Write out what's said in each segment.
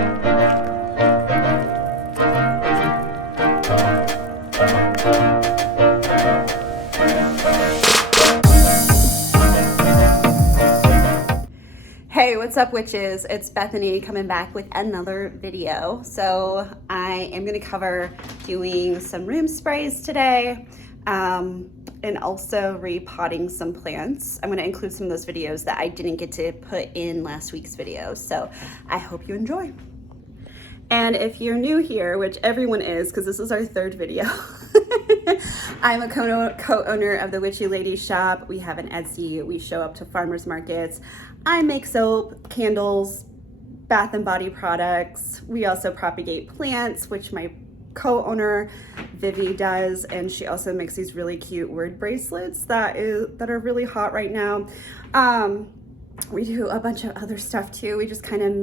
Hey, what's up, witches? It's Bethany coming back with another video. So I am going to cover doing some room sprays today and also repotting some plants. I'm going to include some of those videos that I didn't get to put in last week's video. So I hope you enjoy. And if you're new here, which everyone is because this is our third video, I'm a co-owner of the Witchy Lady Shop. We have an Etsy. We show up to farmers markets. I make soap, candles, bath and body products. We also propagate plants, which my co-owner Vivi does, and she also makes these really cute word bracelets that are really hot right now. We do a bunch of other stuff too. We just kind of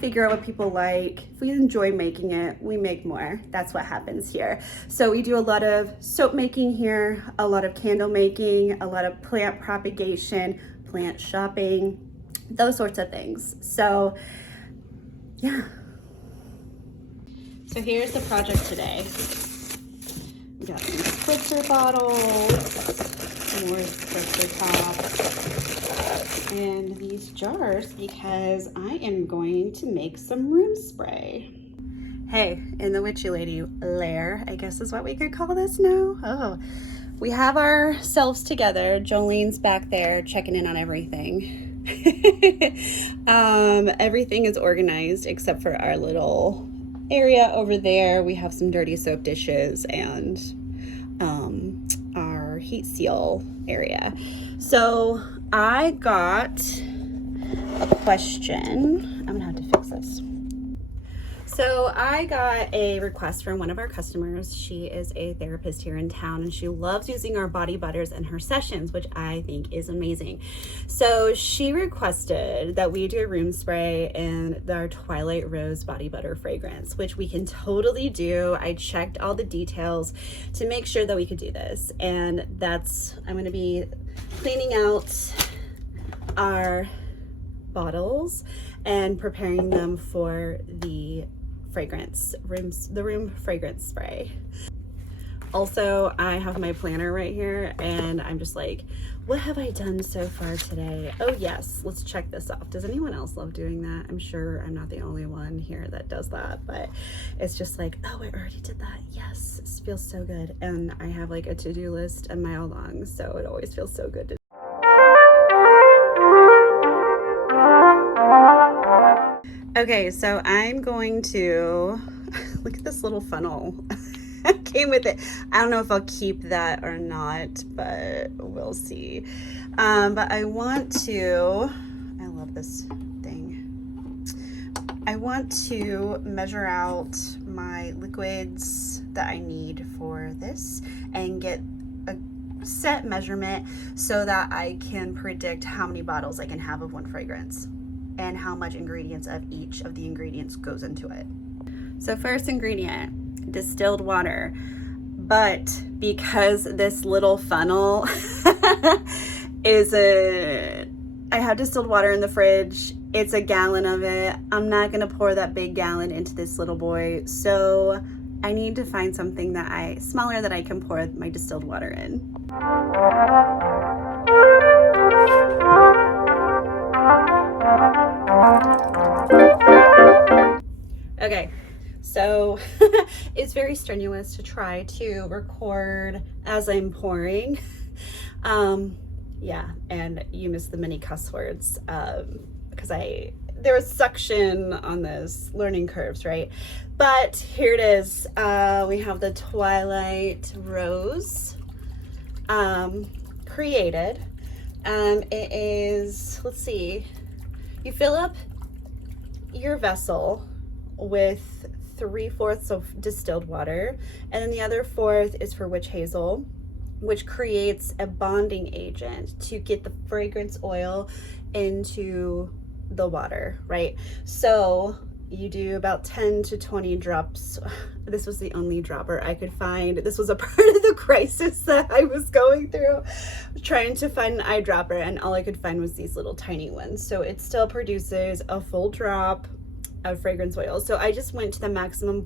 figure out what people like. If we enjoy making it, we make more. That's what happens here. So we do a lot of soap making here, a lot of candle making, a lot of plant propagation, plant shopping, those sorts of things. So yeah. So here's the project today. We got some spritzer bottles, more spritzer tops, and these jars because I am going to make some room spray. Hey, in the Witchy Lady lair, I guess is what we could call this now. Oh, we have ourselves together. Jolene's back there checking in on everything. Everything is organized except for our little area over there. We have some dirty soap dishes and our heat seal area. So I got a question. I'm gonna have to fix this. So I got a request from one of our customers. She is a therapist here in town and she loves using our body butters in her sessions, which I think is amazing. So she requested that we do a room spray in our Twilight Rose body butter fragrance, which we can totally do. I checked all the details to make sure that we could do this. And I'm gonna be cleaning out our bottles and preparing them for the room fragrance spray. Also, I have my planner right here and I'm just like, what have I done so far today? Oh yes, let's check this off. Does anyone else love doing that? I'm sure I'm not the only one here that does that, but it's just like, oh, I already did that. Yes, it feels so good. And I have like a to-do list a mile long, so it always feels so good to Okay, so I'm going to look at this little funnel. Came with it. I don't know if I'll keep that or not, but we'll see. But I love this thing. I want to measure out my liquids that I need for this and get a set measurement so that I can predict how many bottles I can have of one fragrance and how much ingredients of each of the ingredients goes into it. So first ingredient, distilled water. But because this little funnel I have distilled water in the fridge, it's a gallon of it. I'm not gonna pour that big gallon into this little boy. So I need to find something smaller that I can pour my distilled water in. Okay, so it's very strenuous to try to record as I'm pouring. Yeah, and you missed the many cuss words because there was suction on those learning curves, right? But here it is. We have the Twilight Rose created. It is, let's see, you fill up your vessel with 3/4 of distilled water, and then the other 1/4 is for witch hazel, which creates a bonding agent to get the fragrance oil into the water, right? So you do about 10 to 20 drops. This was the only dropper I could find. This was a part of the crisis that I was going through, trying to find an eyedropper, and all I could find was these little tiny ones. So it still produces a full drop. of fragrance oil. So I just went to the maximum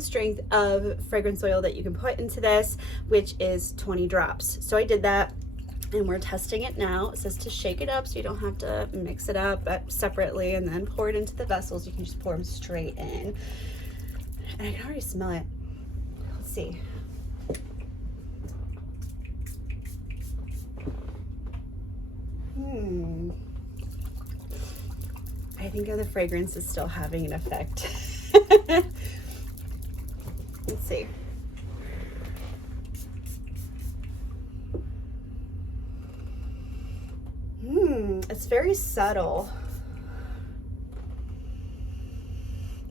strength of fragrance oil that you can put into this, which is 20 drops. So I did that, and we're testing it now. It says to shake it up, so you don't have to mix it up separately and then pour it into the vessels. You can just pour them straight in. And I can already smell it. Let's see. I think the fragrance is still having an effect. Let's see. It's very subtle,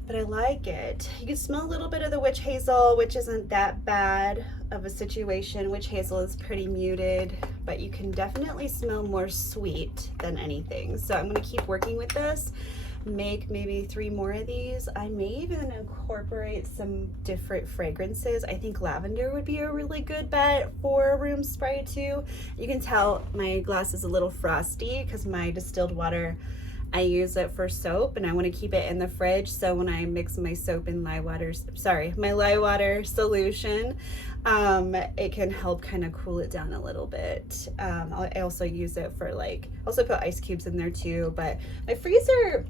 but I like it. You can smell a little bit of the witch hazel, which isn't that bad of a situation. Witch hazel is pretty muted, but you can definitely smell more sweet than anything. So I'm going to keep working with this, make maybe 3 more of these. I may even incorporate some different fragrances. I think lavender would be a really good bet for a room spray too. You can tell my glass is a little frosty because my distilled water, I use it for soap, and I want to keep it in the fridge, so when I mix my soap in my lye water solution, it can help kind of cool it down a little bit. I also use it for also put ice cubes in there too, but my freezer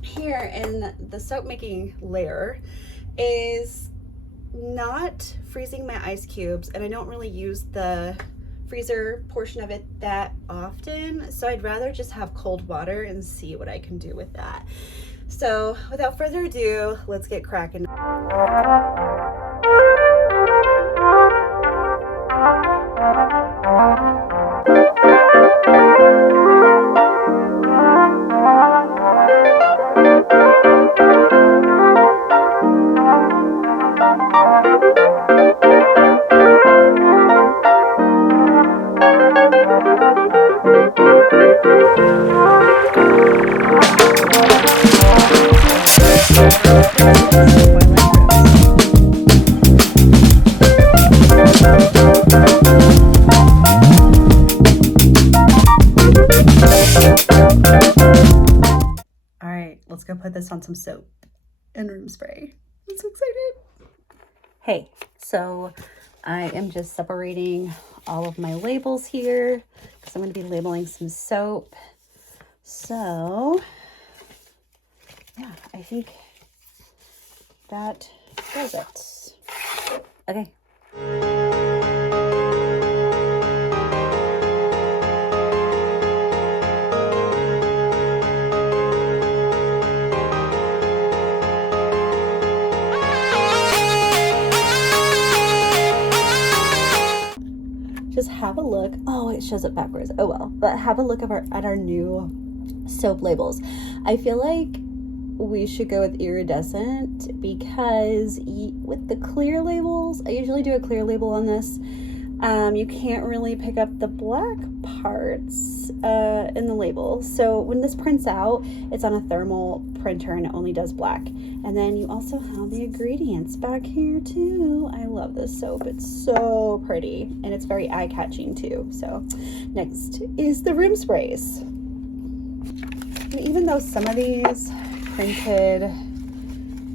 here in the soap making layer is not freezing my ice cubes, and I don't really use the freezer portion of it that often, so I'd rather just have cold water and see what I can do with that. So without further ado, let's get cracking. Let's go put this on some soap and room spray. I'm so excited. Hey, so I am just separating all of my labels here because I'm going to be labeling some soap. So yeah, I think that does it. Okay. Just have a look. Oh, it shows it backwards. Oh well. But have a look at our new soap labels. I feel like we should go with iridescent because with the clear labels, I usually do a clear label on this. You can't really pick up the black parts in the label. So when this prints out, it's on a thermal printer and it only does black. And then you also have the ingredients back here too. I love this soap. It's so pretty and it's very eye-catching too. So next is the room sprays. And even though some of these printed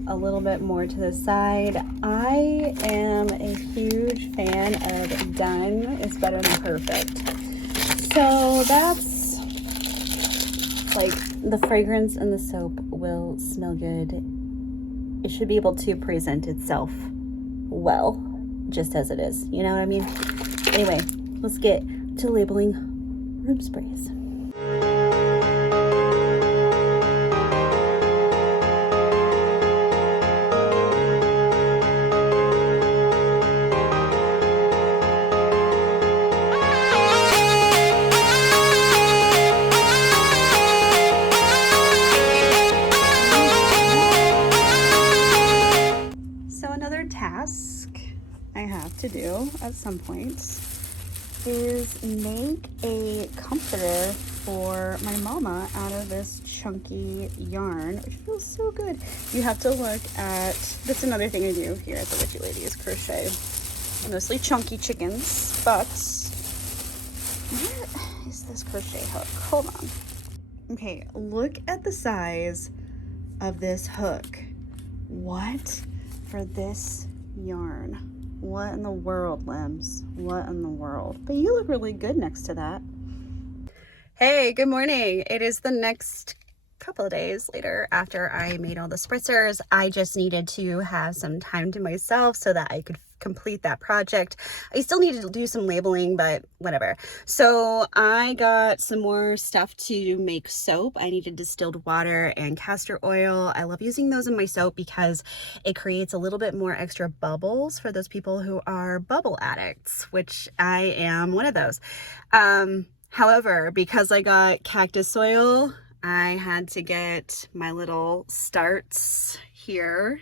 a little bit more to the side, I am a huge fan of done is better than perfect. So that's like the fragrance and the soap will smell good. It should be able to present itself well, just as it is. You know what I mean? Anyway, let's get to labeling room sprays. Task I have to do at some point is make a comforter for my mama out of this chunky yarn, which feels so good. You have to look at, that's another thing I do here at the Witchy Lady is crochet mostly chunky chickens, but where is this crochet hook? Hold on. Okay, look at the size of this hook. What for this yarn? What in the world, Limbs? What in the world? But you look really good next to that. Hey, good morning. It is the next couple of days later after I made all the spritzers. I just needed to have some time to myself so that I could complete that project. I still needed to do some labeling, but whatever. So I got some more stuff to make soap. I needed distilled water and castor oil. I love using those in my soap because it creates a little bit more extra bubbles for those people who are bubble addicts, which I am one of those. However, because I got cactus oil, I had to get my little starts here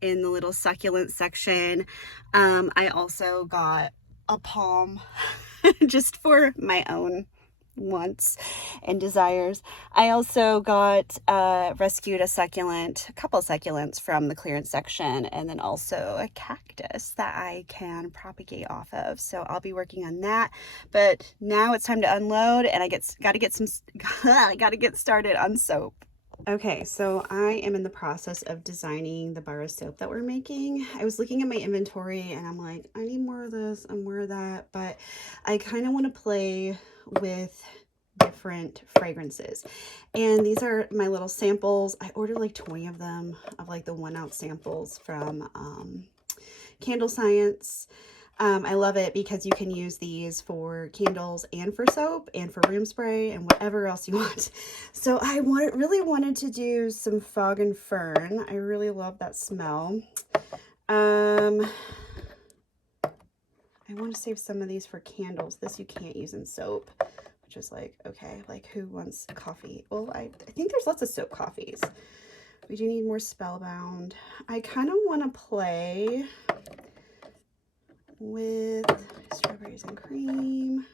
in the little succulent section. I also got a palm just for my own wants and desires. I also got rescued a couple succulents from the clearance section, and then also a cactus that I can propagate off of. So I'll be working on that. But now it's time to unload, and I gotta get started on soap. Okay, so I am in the process of designing the bar of soap that we're making. I was looking at my inventory and I'm like, I need more of this and more of that, but I kind of want to play with different fragrances. And these are my little samples. I ordered like 20 of them, of like the 1 ounce samples from Candle Science. I love it because you can use these for candles and for soap and for room spray and whatever else you want. So I really wanted to do some fog and fern. I really love that smell. I want to save some of these for candles. This you can't use in soap, which is like, okay, like who wants coffee? Well, I think there's lots of soap coffees. We do need more Spellbound. I kind of want to play with strawberries and cream,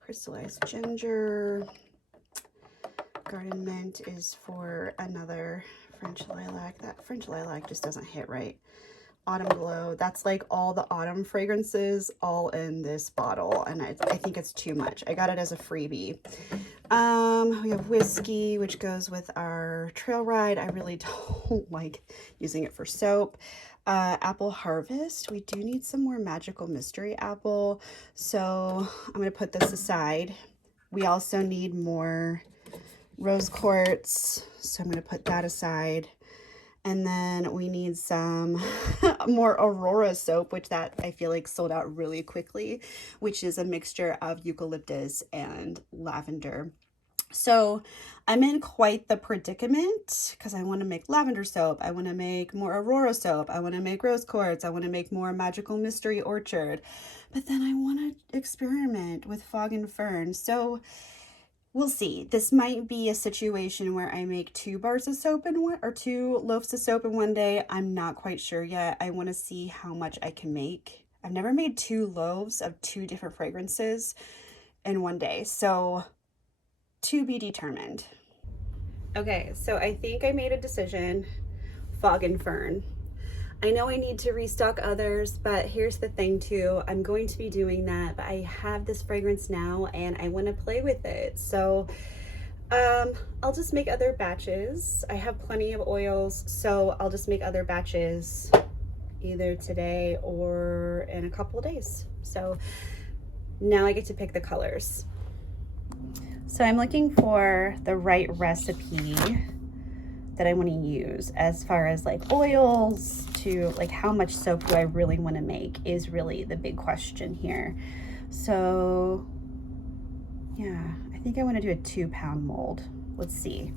crystallized ginger. Garden mint is for another French lilac. That French lilac just doesn't hit right. Autumn glow, that's like all the autumn fragrances all in this bottle, and I think it's too much. I got it as a freebie. We have whiskey, which goes with our trail ride. I really don't like using it for soap. Apple harvest, we do need some more magical mystery apple, so I'm going to put this aside. We also need more rose quartz, so I'm going to put that aside. And then we need some more Aurora soap, which that I feel like sold out really quickly, which is a mixture of eucalyptus and lavender. So I'm in quite the predicament because I want to make lavender soap. I want to make more Aurora soap. I want to make rose quartz. I want to make more magical mystery orchard. But then I want to experiment with fog and fern. So we'll see. This might be a situation where I make 2 bars of soap in one, or 2 loaves of soap in one day. I'm not quite sure yet. I want to see how much I can make. I've never made 2 loaves of 2 different fragrances in one day. So to be determined. Okay, so I think I made a decision. Fog and fern. I know I need to restock others, but here's the thing too. I'm going to be doing that, but I have this fragrance now and I want to play with it. So I'll just make other batches. I have plenty of oils, so I'll just make other batches either today or in a couple of days. So now I get to pick the colors. So I'm looking for the right recipe that I want to use as far as like oils to like how much soap do I really want to make is really the big question here. So yeah, I think I want to do a 2-pound mold. Let's see.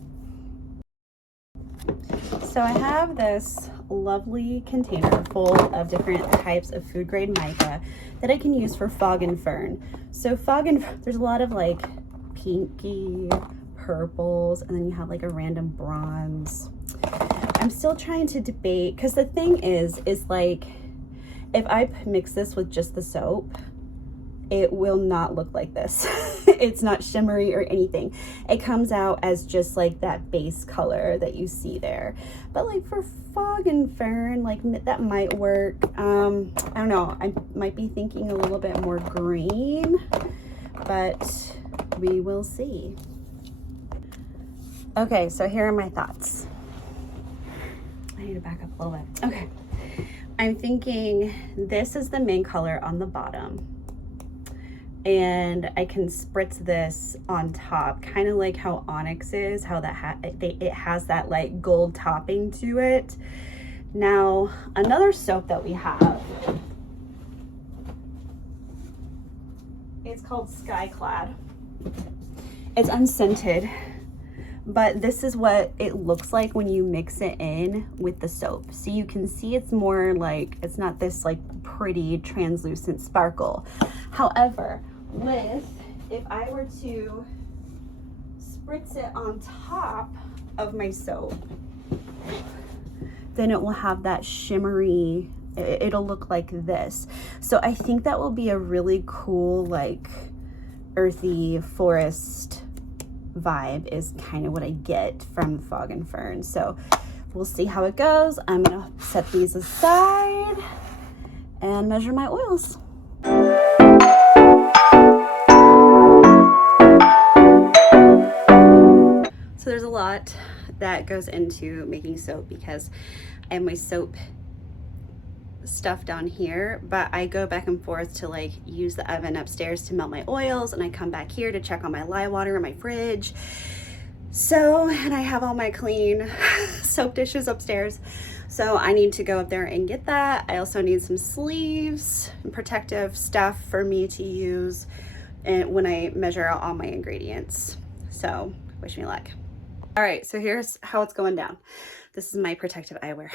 So I have this lovely container full of different types of food grade mica that I can use for fog and fern. So there's a lot of like pinky purples, and then you have like a random bronze. I'm still trying to debate because the thing is like if I mix this with just the soap, it will not look like this. It's not shimmery or anything. It comes out as just like that base color that you see there. But like for fog and fern, like that might work. I don't know, I might be thinking a little bit more green, but we will see. Okay, so here are my thoughts. I need to back up a little bit. Okay. I'm thinking this is the main color on the bottom. And I can spritz this on top, kind of like how Onyx is, how that it has that like gold topping to it. Now, another soap that we have, it's called Skyclad. It's unscented, but this is what it looks like when you mix it in with the soap. So you can see it's more like, it's not this like pretty translucent sparkle. However, if I were to spritz it on top of my soap, then it will have that shimmery, it'll look like this. So I think that will be a really cool, like earthy forest vibe is kind of what I get from Fog and Fern. So we'll see how it goes. I'm gonna set these aside and measure my oils. So there's a lot that goes into making soap because I have my soap stuff down here, but I go back and forth to like use the oven upstairs to melt my oils, and I come back here to check on my lye water in my fridge. So, and I have all my clean soap dishes upstairs. So I need to go up there and get that. I also need some sleeves and protective stuff for me to use when I measure out all my ingredients. So wish me luck. All right, so here's how it's going down. This is my protective eyewear.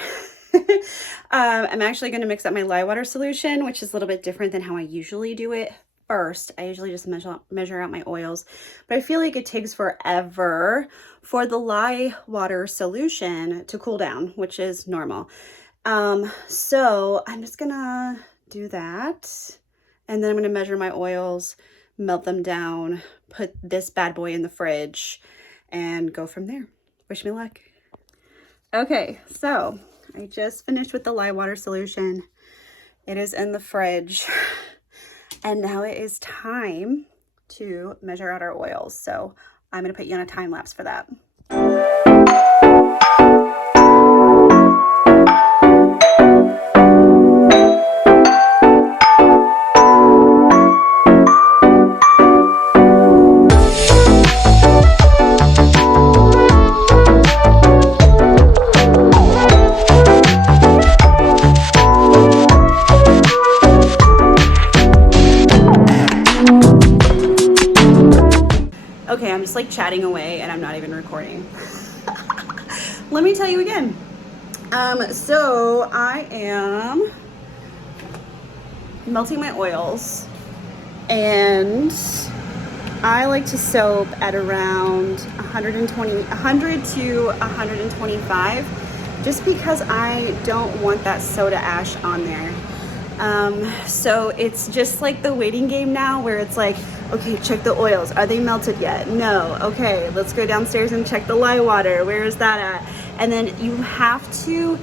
I'm actually going to mix up my lye water solution, which is a little bit different than how I usually do it. First, I usually just measure out my oils, but I feel like it takes forever for the lye water solution to cool down, which is normal. So I'm just gonna do that, and then I'm gonna measure my oils, melt them down, put this bad boy in the fridge, and go from there. Wish me luck. Okay, so I just finished with the lye water solution. It is in the fridge. And now it is time to measure out our oils. So I'm going to put you on a time lapse for that. Okay, I'm just like chatting away and I'm not even recording. Let me tell you again. So I am melting my oils, and I like to soap at around 100 to 125, just because I don't want that soda ash on there. So it's just like the waiting game now, where it's like, okay, check the oils. Are they melted yet? No. Okay, let's go downstairs and check the lye water. Where is that at? And then you have to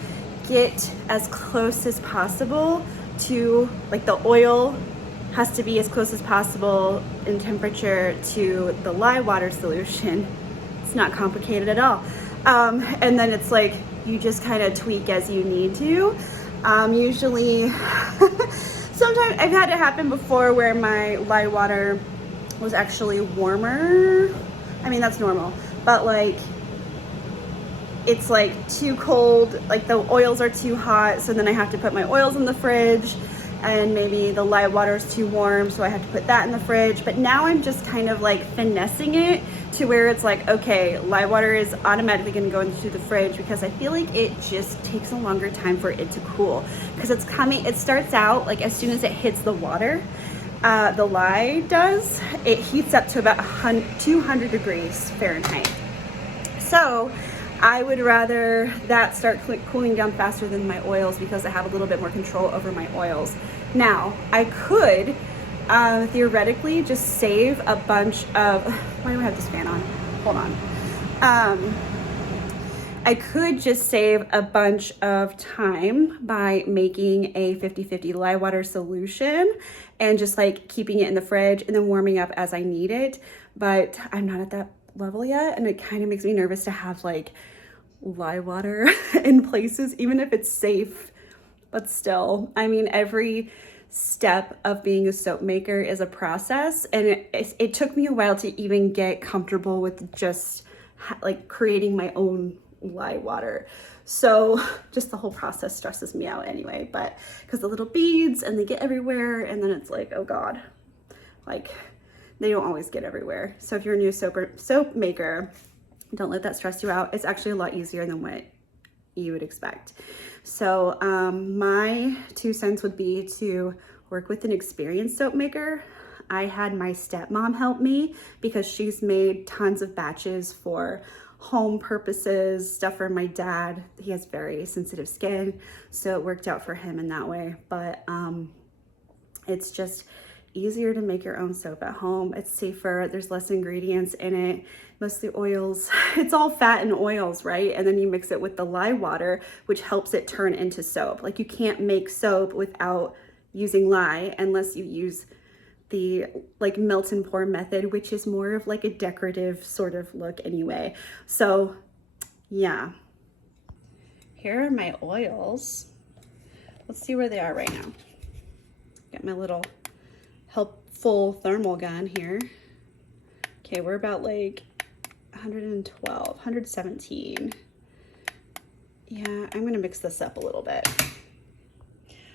get as close as possible to, like, the oil has to be as close as possible in temperature to the lye water solution. It's not complicated at all. And then it's like, you just kind of tweak as you need to. Usually, sometimes I've had it happen before where my lye water was actually warmer. I mean, that's normal, but like, it's like too cold, like the oils are too hot, so then I have to put my oils in the fridge, and maybe the lye water is too warm, so I have to put that in the fridge. But now I'm just kind of like finessing it to where it's like, okay, lye water is automatically going to go into the fridge, because I feel like it just takes a longer time for it to cool, because it starts out like as soon as it hits the water, the lye does, it heats up to about 200 degrees Fahrenheit. So I would rather that start cooling down faster than my oils, because I have a little bit more control over my oils. Now, I could theoretically just save a bunch of, why do I have this fan on? Hold on. I could just save a bunch of time by making a 50-50 lye water solution and just like keeping it in the fridge and then warming up as I need it. But I'm not at that level yet, and it kind of makes me nervous to have like lye water in places, even if it's safe, but still, I mean, every step of being a soap maker is a process, and it took me a while to even get comfortable with just like creating my own lye water. So just the whole process stresses me out anyway, but because the little beads and they get everywhere, and then it's like, oh God, like they don't always get everywhere. So if you're a new soap maker, don't let that stress you out. It's actually a lot easier than what you would expect. So my 2 cents would be to work with an experienced soap maker. I had my stepmom help me because she's made tons of batches for home purposes, stuff for my dad. He has very sensitive skin, so it worked out for him in that way. But it's just easier to make your own soap at home. It's safer, there's less ingredients in it, mostly oils. It's all fat and oils, right? And then you mix it with the lye water, which helps it turn into soap. Like, you can't make soap without using lye unless you use the like melt and pour method, which is more of like a decorative sort of look anyway. So yeah, here are my oils. Let's see where they are right now. Got my little helpful thermal gun here. Okay, we're about like 112, 117. Yeah, I'm gonna mix this up a little bit.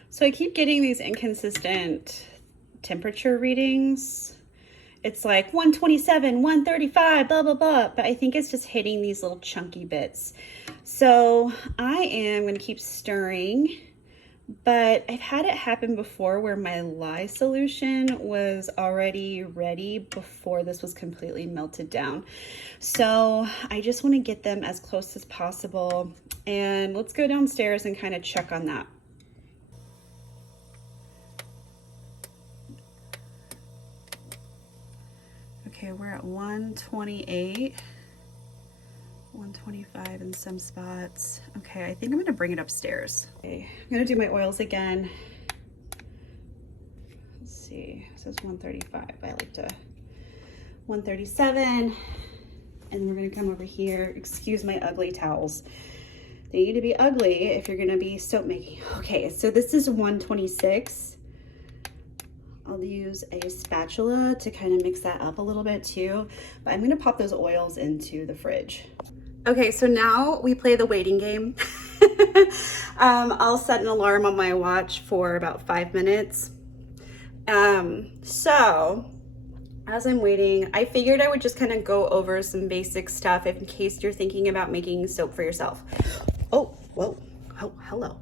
So I keep getting these inconsistent temperature readings. It's like 127, 135, blah, blah, blah. But I think it's just hitting these little chunky bits. So I am gonna keep stirring, but I've had it happen before where my lye solution was already ready before this was completely melted down. So I just wanna get them as close as possible. And let's go downstairs and kind of check on that. Okay, we're at 128, 125 in some spots. Okay, I think I'm gonna bring it upstairs. Okay, I'm gonna do my oils again. Let's see, it says 135. I like to 137. And we're gonna come over here. Excuse my ugly towels. They need to be ugly if you're gonna be soap making. Okay, so this is 126. I'll use a spatula to kind of mix that up a little bit too, but I'm gonna pop those oils into the fridge. Okay, so now we play the waiting game. I'll set an alarm on my watch for about 5 minutes. So as I'm waiting, I figured I would just kind of go over some basic stuff in case you're thinking about making soap for yourself. Oh, whoa, oh, hello.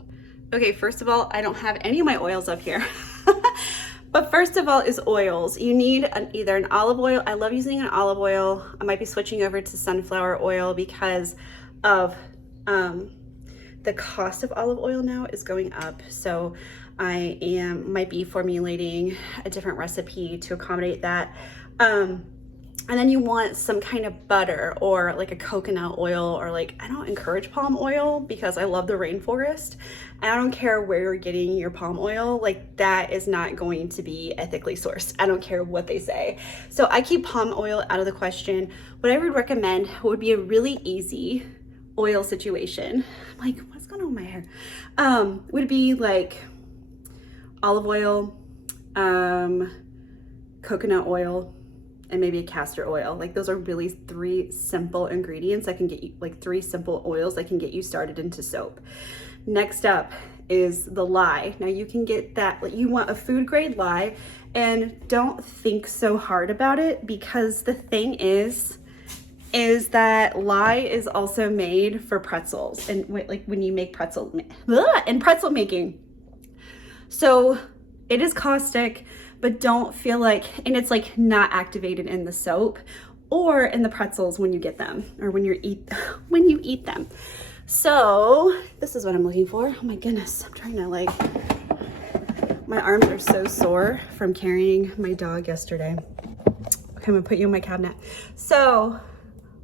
Okay, first of all, I don't have any of my oils up here. But first of all is oils. You need either an olive oil. I love using an olive oil. I might be switching over to sunflower oil because of the cost of olive oil now is going up. So I might be formulating a different recipe to accommodate that. And then you want some kind of butter or like a coconut oil, or like, I don't encourage palm oil because I love the rainforest. I don't care where you're getting your palm oil, like that is not going to be ethically sourced. I don't care what they say. So I keep palm oil out of the question. What I would recommend would be a really easy oil situation. I'm like, what's going on with my hair? Would be like olive oil, coconut oil, and maybe a castor oil. Like, those are really 3 simple ingredients that can get you, like 3 simple oils that can get you started into soap. Next up is the lye. Now you can get that, like, you want a food grade lye, and don't think so hard about it, because the thing is that lye is also made for pretzels, and like when you make pretzel making. So it is caustic, but don't feel like, and it's like not activated in the soap or in the pretzels when you get them, or when you eat them. So this is what I'm looking for. Oh my goodness, I'm trying to like, my arms are so sore from carrying my dog yesterday. Okay, I'm gonna put you in my cabinet. So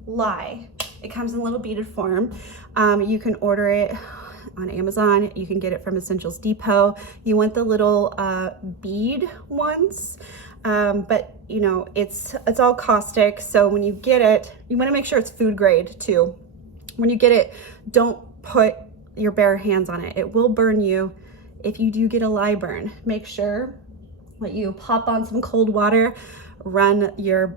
lye, it comes in a little beaded form. You can order it on Amazon. You can get it from Essentials Depot. You want the little bead ones, but you know, it's all caustic. So when you get it, you want to make sure it's food grade too. When you get it, don't put your bare hands on it. It will burn you if you do get a lye burn. Make sure that you pop on some cold water, run your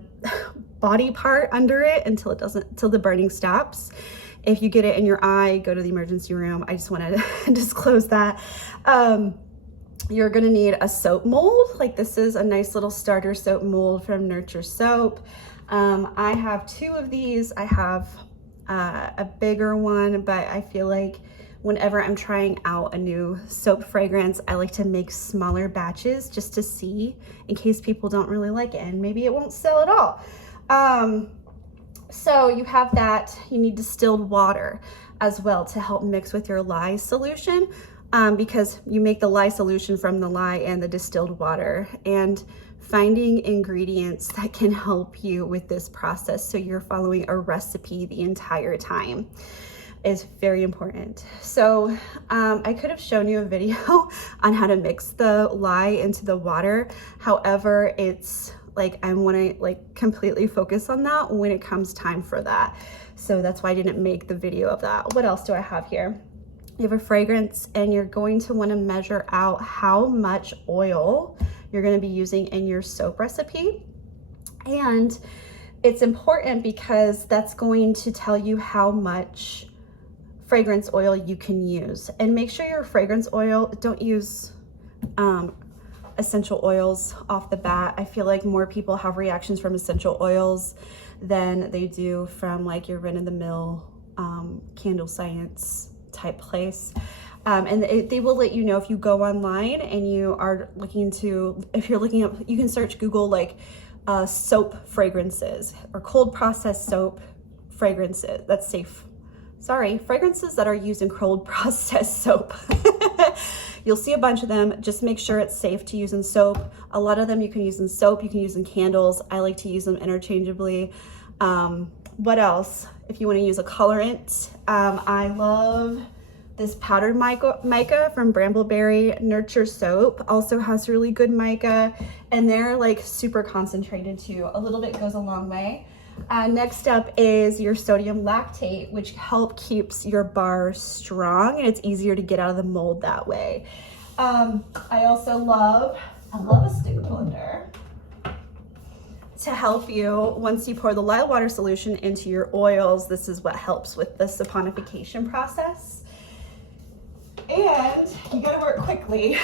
body part under it until the burning stops. If you get it in your eye, go to the emergency room. I just wanted to disclose that. You're gonna need a soap mold. Like, this is a nice little starter soap mold from Nurture Soap. I have 2 of these. I have a bigger one, but I feel like whenever I'm trying out a new soap fragrance, I like to make smaller batches just to see, in case people don't really like it, and maybe it won't sell at all. So you have that. You need distilled water as well to help mix with your lye solution, because you make the lye solution from the lye and the distilled water. And finding ingredients that can help you with this process, so you're following a recipe the entire time, is very important. So I could have shown you a video on how to mix the lye into the water. However, it's like, I want to like completely focus on that when it comes time for that. So that's why I didn't make the video of that. What else do I have here? You have a fragrance, and you're going to want to measure out how much oil you're going to be using in your soap recipe. And it's important because that's going to tell you how much fragrance oil you can use. And make sure your fragrance oil, don't use essential oils off the bat. I feel like more people have reactions from essential oils than they do from like your run-of-the-mill candle science type place. And they will let you know if you go online and you are looking to, if you're looking up, you can search Google like soap fragrances or cold processed soap fragrances. That's safe. Sorry, fragrances that are used in cold processed soap. You'll see a bunch of them. Just make sure it's safe to use in soap. A lot of them you can use in soap, you can use in candles. I like to use them interchangeably. What else? If you want to use a colorant, I love this powdered mica from Brambleberry. Nurture Soap also has really good mica, and they're like super concentrated too. A little bit goes a long way. Next up is your sodium lactate, which keeps your bar strong, and it's easier to get out of the mold that way. I also love a stick blender to help you once you pour the lye water solution into your oils. This is what helps with the saponification process. And you gotta work quickly.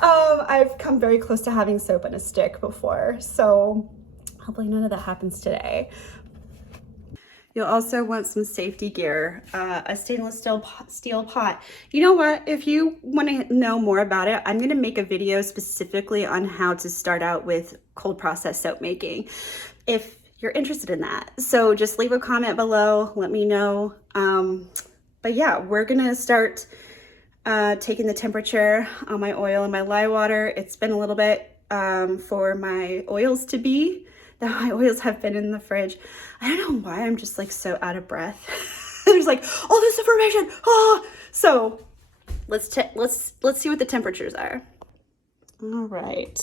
I've come very close to having soap in a stick before, so hopefully none of that happens today. You'll also want some safety gear, a stainless steel pot. You know what? If you want to know more about it, I'm going to make a video specifically on how to start out with cold process soap making, if you're interested in that. So just leave a comment below, let me know. But yeah, we're going to start taking the temperature on my oil and my lye water. It's been a little bit for my oils to be. That my oils have been in the fridge. I don't know why I'm just like so out of breath. There's like all this information. Oh, so let's see what the temperatures are. All right.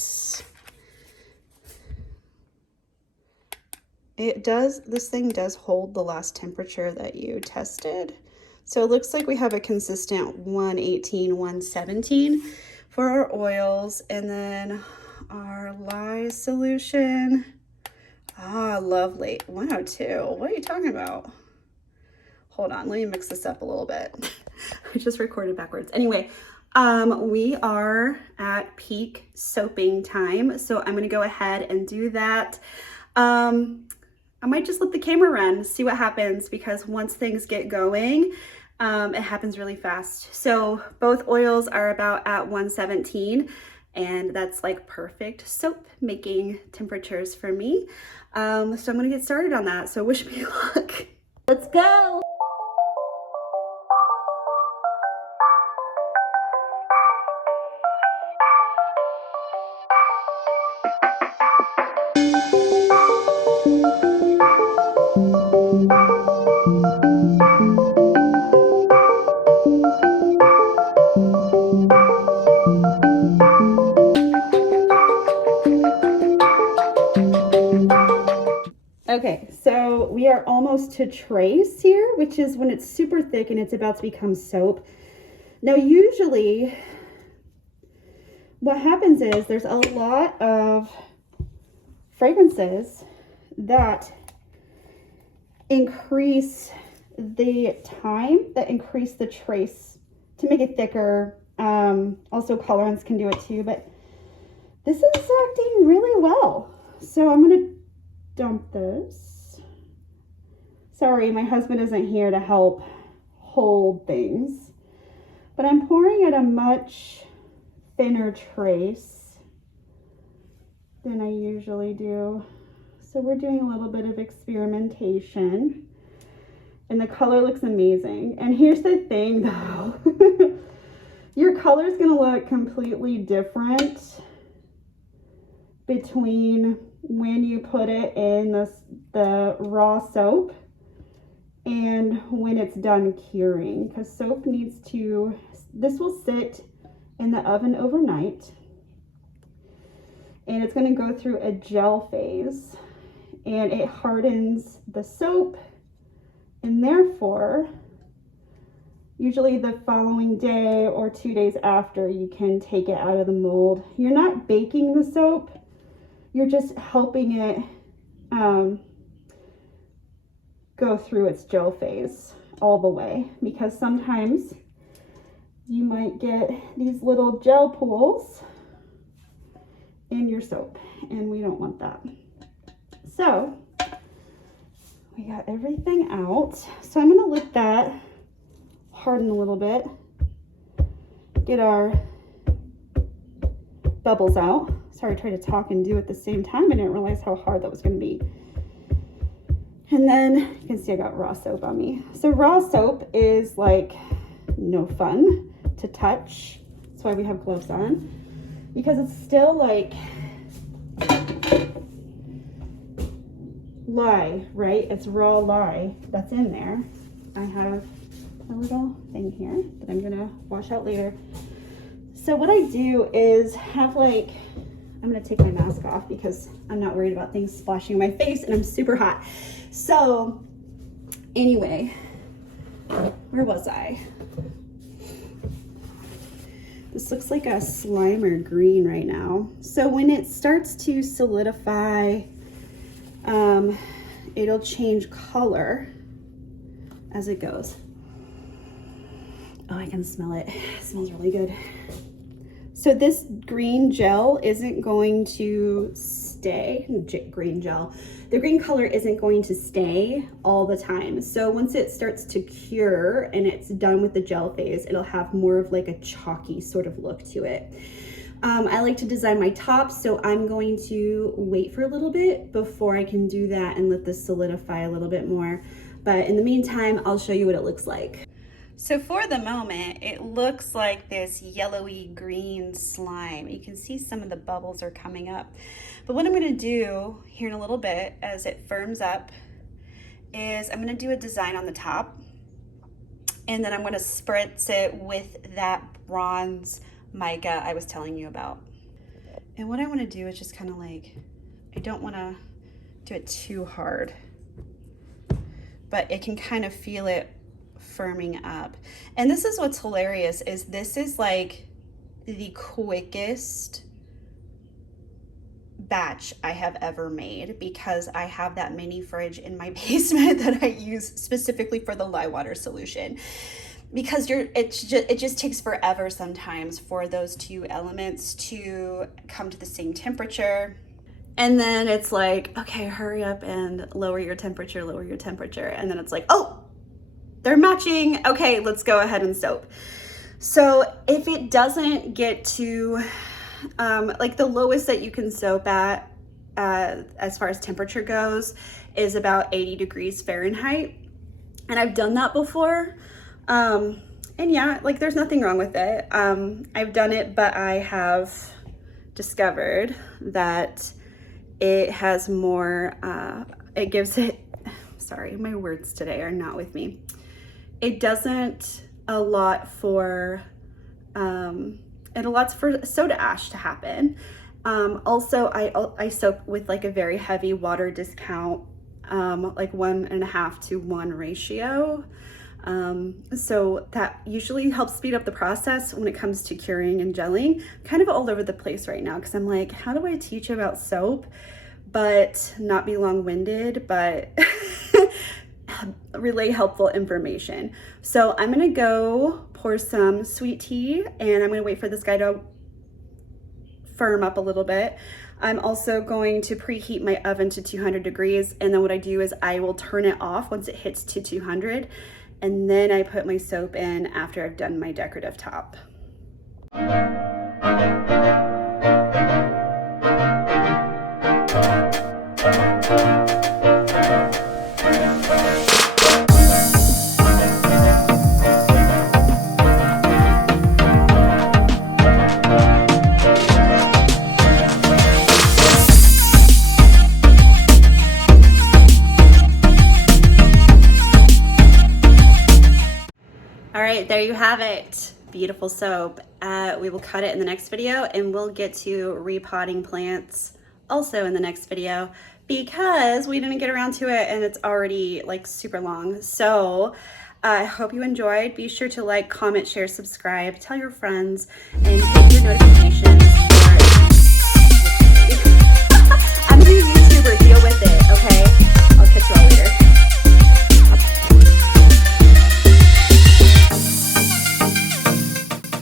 This thing does hold the last temperature that you tested. So it looks like we have a consistent 118, 117 for our oils, and then our lye solution. Ah, lovely. 102. What are you talking about? Hold on, let me mix this up a little bit. I just recorded backwards. Anyway, we are at peak soaping time, so I'm gonna go ahead and do that. I might just let the camera run, see what happens, because once things get going, it happens really fast. So both oils are about at 117. And that's like perfect soap making temperatures for me. So I'm gonna get started on that. So wish me luck. Let's go. Okay, so we are almost to trace here, which is when it's super thick and it's about to become soap. Now, usually what happens is there's a lot of fragrances that increase the time, that increase the trace to make it thicker. Also colorants can do it too, but this is acting really well. So I'm gonna dump this. Sorry, my husband isn't here to help hold things, but I'm pouring at a much thinner trace than I usually do. So we're doing a little bit of experimentation, and the color looks amazing. And here's the thing though, your color is gonna look completely different between when you put it in the raw soap and when it's done curing, because soap needs to, this will sit in the oven overnight, and it's going to go through a gel phase, and it hardens the soap, and therefore usually the following day or 2 days after you can take it out of the mold. You're not baking the soap, you're just helping it go through its gel phase all the way, because sometimes you might get these little gel pools in your soap, and we don't want that. So we got everything out. So I'm gonna let that harden a little bit, get our bubbles out. Sorry, I tried to talk and do it at the same time. I didn't realize how hard that was gonna be. And then you can see I got raw soap on me. So raw soap is like no fun to touch. That's why we have gloves on, because it's still like lye, right? It's raw lye that's in there. I have a little thing here that I'm gonna wash out later. So what I do is have like, I'm gonna take my mask off because I'm not worried about things splashing in my face and I'm super hot. So anyway, where was I? This looks like a Slimer green right now. So when it starts to solidify, it'll change color as it goes. Oh, I can smell it. It smells really good. So this green gel isn't going to stay, green gel. The green color isn't going to stay all the time. So once it starts to cure and it's done with the gel phase, it'll have more of like a chalky sort of look to it. I like to design my tops, so I'm going to wait for a little bit before I can do that and let this solidify a little bit more. But in the meantime, I'll show you what it looks like. So for the moment, it looks like this yellowy green slime. You can see some of the bubbles are coming up. But what I'm gonna do here in a little bit as it firms up is I'm gonna do a design on the top, and then I'm gonna spritz it with that bronze mica I was telling you about. And what I wanna do is just kind of like, I don't wanna do it too hard, but it can kind of feel it firming up. And this is what's hilarious, is this is like the quickest batch I have ever made, because I have that mini fridge in my basement that I use specifically for the lye water solution, because it just takes forever sometimes for those two elements to come to the same temperature. And then it's like, okay, hurry up and lower your temperature. And then it's like, oh, they're matching. Okay, let's go ahead and soap. So if it doesn't get to, like the lowest that you can soap at, as far as temperature goes, is about 80 degrees Fahrenheit. And I've done that before. And yeah, like there's nothing wrong with it. I've done it, but I have discovered that it has more, it gives it, sorry, my words today are not with me. It doesn't allot for, it allots for soda ash to happen. Also, I soap with like a very heavy water discount like 1.5 to 1 ratio. So that usually helps speed up the process when it comes to curing and gelling. Kind of all over the place right now because I'm like, how do I teach about soap but not be long-winded, but relay helpful information? So I'm gonna go pour some sweet tea and I'm gonna wait for this guy to firm up a little bit. I'm also going to preheat my oven to 200 degrees, and then what I do is I will turn it off once it hits to 200, and then I put my soap in after I've done my decorative top. All right, there you have it. Beautiful soap. We will cut it in the next video, and we'll get to repotting plants also in the next video because we didn't get around to it and it's already like super long. So I hope you enjoyed. Be sure to like, comment, share, subscribe, tell your friends, and hit your notifications